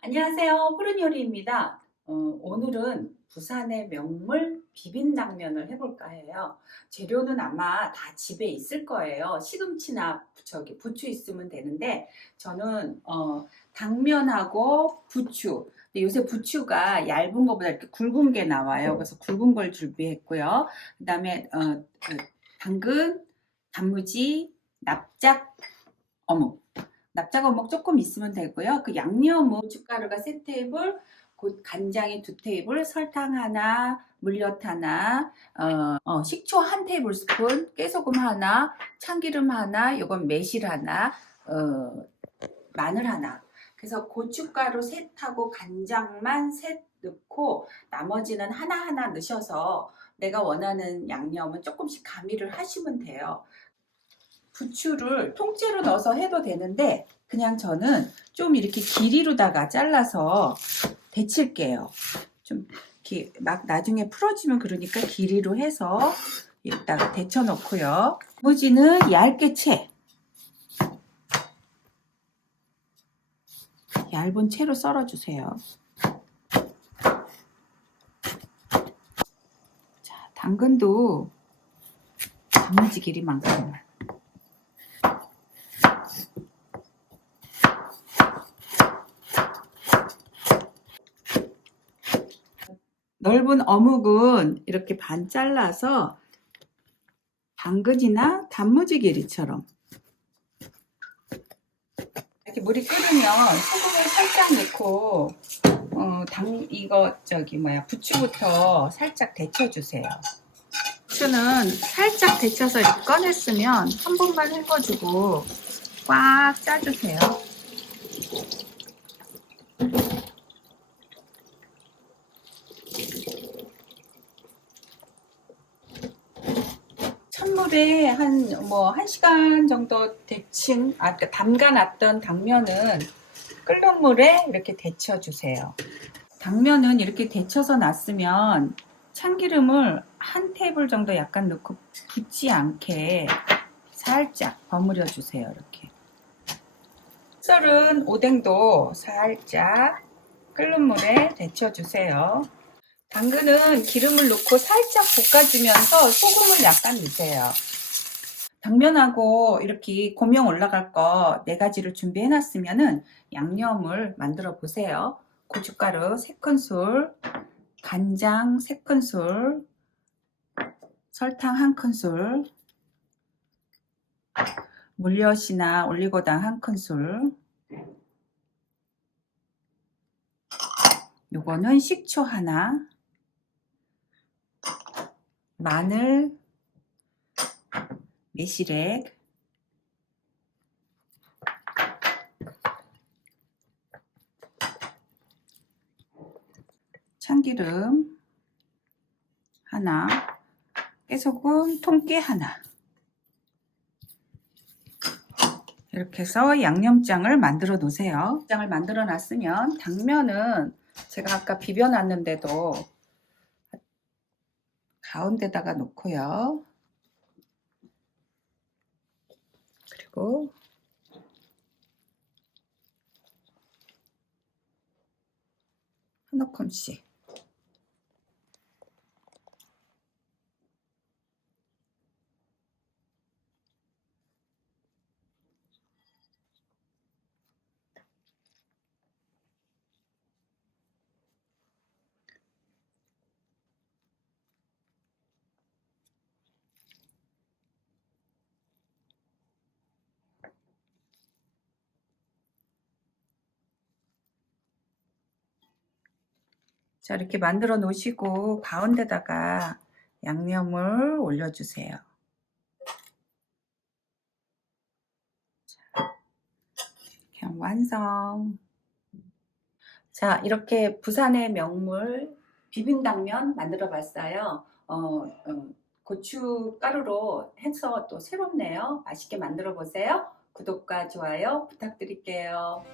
안녕하세요. 푸른 요리입니다. 어, 오늘은 부산의 명물 비빔당면을 해볼까 해요. 재료는 아마 다 집에 있을 거예요. 시금치나 저기 부추 있으면 되는데 저는 어, 당면하고 부추. 근데 요새 부추가 얇은 것보다 이렇게 굵은 게 나와요. 그래서 굵은 걸 준비했고요. 그다음에 어, 그 당근, 단무지, 납작, 어묵. 납작 어묵 조금 있으면 되고요. 그 양념은 고춧가루가 세 테이블, 곧 간장이 두 테이블, 설탕 하나, 물엿 하나, 어, 어, 식초 한 테이블 스푼, 깨소금 하나, 참기름 하나, 요건 매실 하나, 어, 마늘 하나. 그래서 고춧가루 셋하고 간장만 셋 넣고 나머지는 하나하나 넣으셔서 내가 원하는 양념은 조금씩 가미를 하시면 돼요. 부추를 통째로 넣어서 해도 되는데 그냥 저는 좀 이렇게 길이로다가 잘라서 데칠게요. 좀 이렇게 막 나중에 풀어지면 그러니까 길이로 해서 여기다가 데쳐 놓고요. 나머지는 얇게 채. 얇은 채로 썰어 주세요. 자, 당근도 단무지 길이만큼만. 넓은 어묵은 이렇게 반 잘라서 당근이나 단무지 길이처럼 이렇게 물이 끓으면 소금을 살짝 넣고 어, 당 이거 저기 뭐야 부추부터 살짝 데쳐주세요. 부추는 살짝 데쳐서 꺼냈으면 한 번만 헹궈주고 꽉 짜주세요. 찬물에 한 뭐 한 시간 정도 데친 아 그러니까 담가 놨던 당면은 끓는 물에 이렇게 데쳐 주세요. 당면은 이렇게 데쳐서 놨으면 참기름을 한 테이블 정도 약간 넣고 붙지 않게 살짝 버무려 주세요. 이렇게. 썰은 오뎅도 살짝 끓는 물에 데쳐 주세요. 당근은 기름을 넣고 살짝 볶아주면서 소금을 약간 넣으세요. 당면하고 이렇게 고명 올라갈 거 네 가지를 준비해 놨으면은 양념을 만들어 보세요. 고춧가루 3큰술, 간장 3큰술, 설탕 1큰술, 물엿이나 올리고당 1큰술, 요거는 식초 하나, 마늘, 매실액, 참기름 하나, 깨소금 통깨 하나. 이렇게 해서 양념장을 만들어 놓으세요. 장을 만들어 놨으면 당면은 제가 아까 비벼 놨는데도 가운데다가 놓고요. 그리고. 한 움큼씩 자, 이렇게 만들어 놓으시고 가운데다가 양념을 올려주세요. 완성. 자, 이렇게 부산의 명물 비빔당면 만들어 봤어요. 어, 어, 고춧가루로 해서 또 새롭네요. 맛있게 만들어 보세요. 구독과 좋아요 부탁드릴게요.